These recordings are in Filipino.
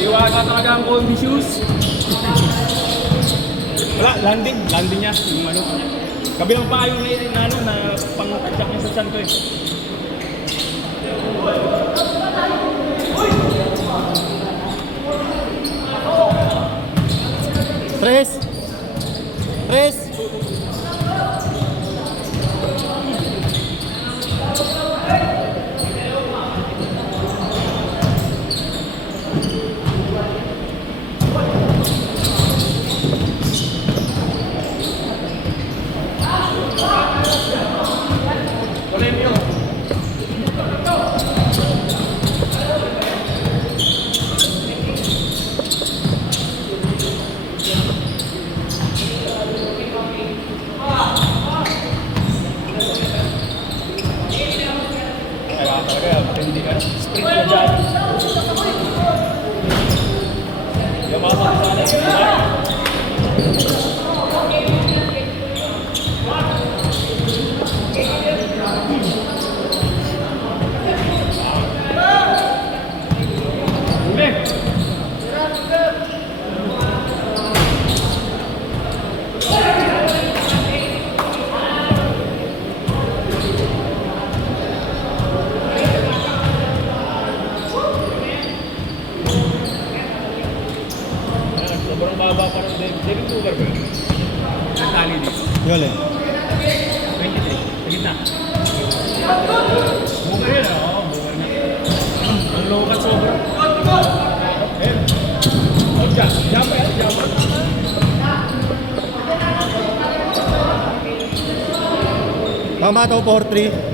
Iwaga talaga ang cold shoes. Wala, landing niya. Yung ano. Kabilang pa yung na ano, na pang-atsak niya sa chan ko eh. Tres. Tres. Hindi ka sprint na dyan. Yung mga sana. Sobrang baba pa ng David Lugar ba yun? Ang tali dito. Yun eh. 23. Sa gitna. Bugar yun, oo. Bugar na. Ang low cut sobra. Eh. Out ka. Jump eh. Jump. Tama to, 4-3.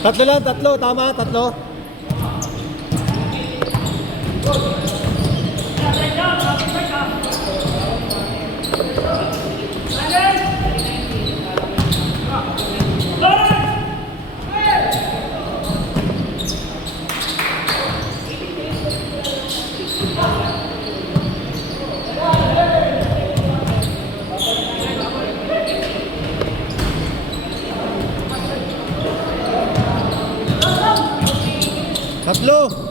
Tatlo lang, tatlo. Tama, tatlo. Tatlo.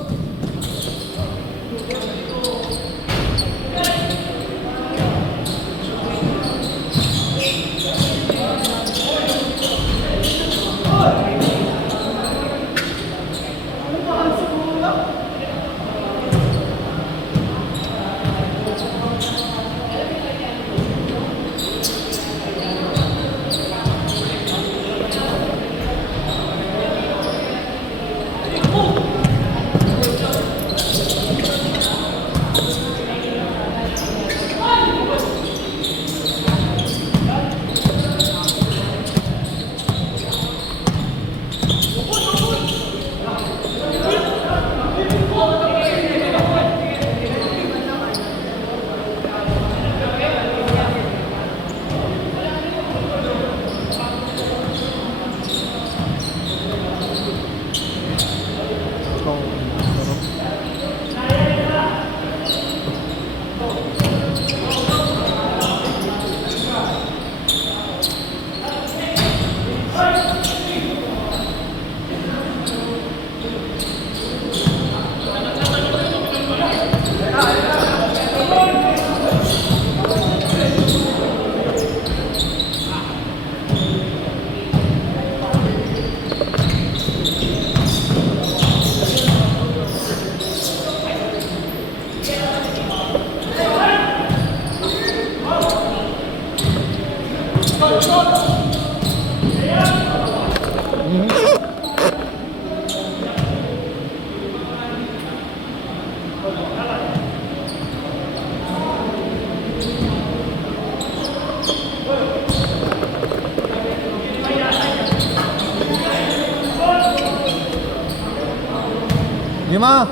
5.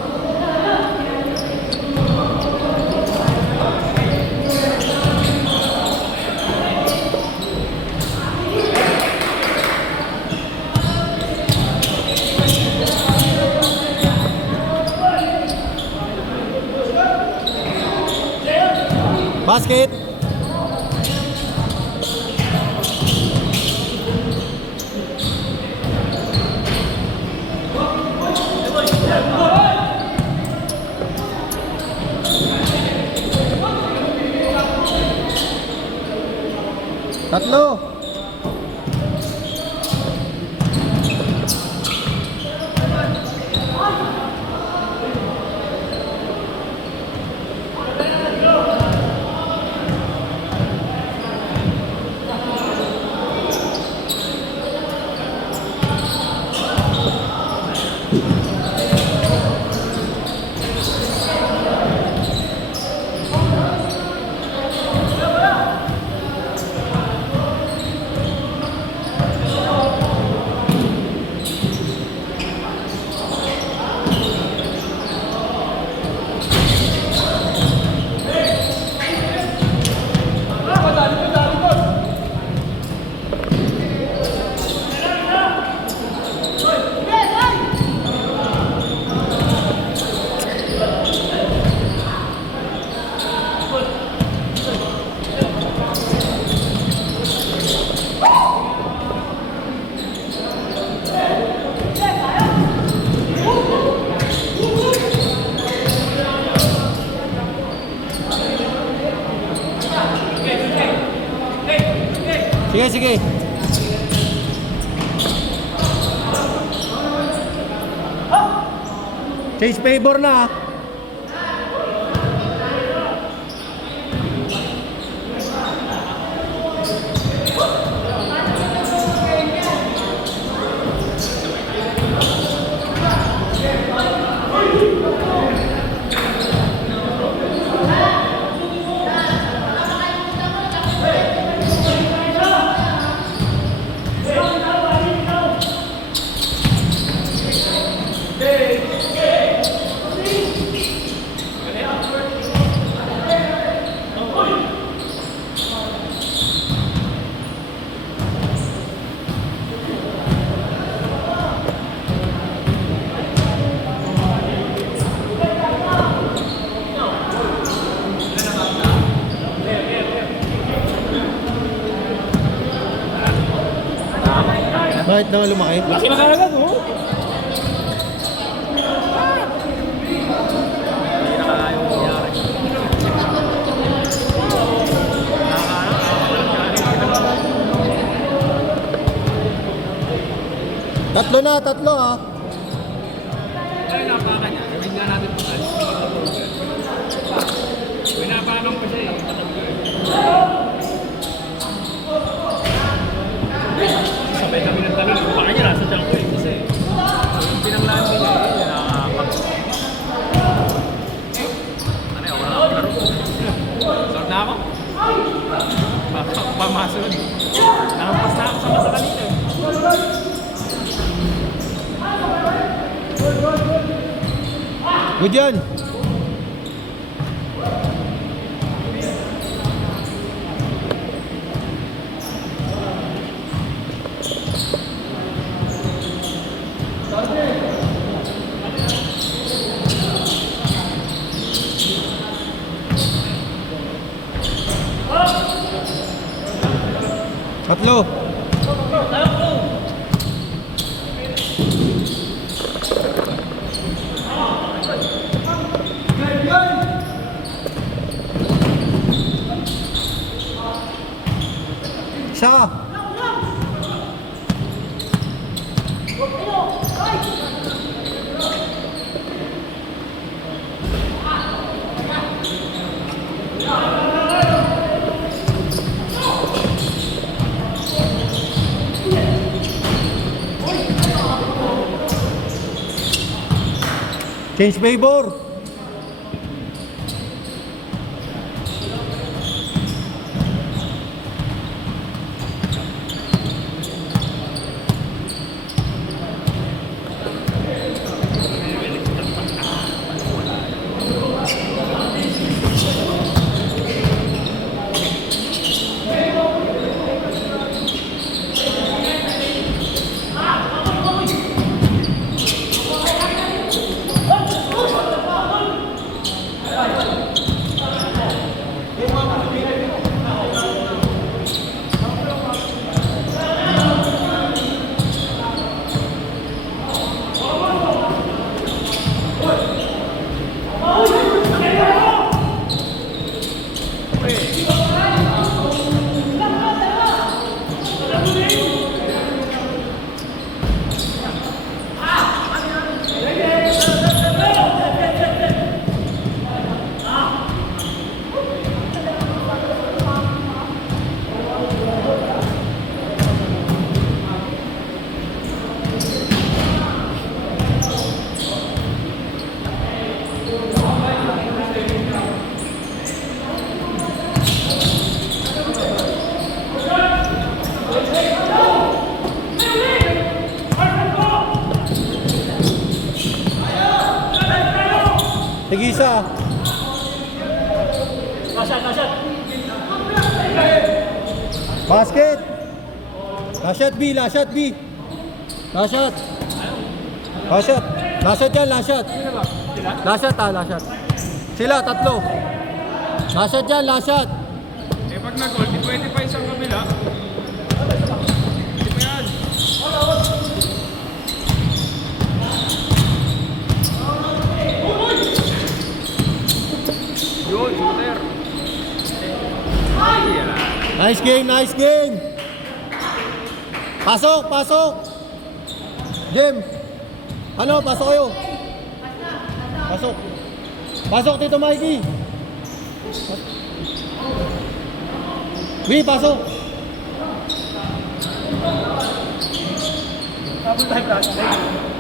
Basket. Tatlo. Sige, sige. Change favor na. Bakit naman lumaki? Laki na kagad, oh. Tatlo na, tatlo ah. Ay, napakan niya. Gawin nga natin ito. Pinapakan pa siya, eh. Sabay kami ng talon. Baka niya nasa tiyan ko, eh. Kasi yung pinanglaan nila, eh. Nakakapag. Ano yun? Wala akong laro. Sort na ako. Pamasunod. Nakampas na ako sa masa kanina, eh. Good yan. Tatlo. Isa. Change favor. Tigisa. Lasat. Basket. Lashat B, lashat B. Lashat. Lashat. Lashat yan, lashat. Lashat lashat. Sila, tatlo. Lashat yan, lashat. Eh pag nag-goal, di pwede pa isang kabila. Hindi pa yan. Yun, shooter. Nice game, nice game. Pasok, pasok. Jim. Ano, pasok kayo. Pasok. Pasok, Tito Mikey. Pasok. Double time, Brad.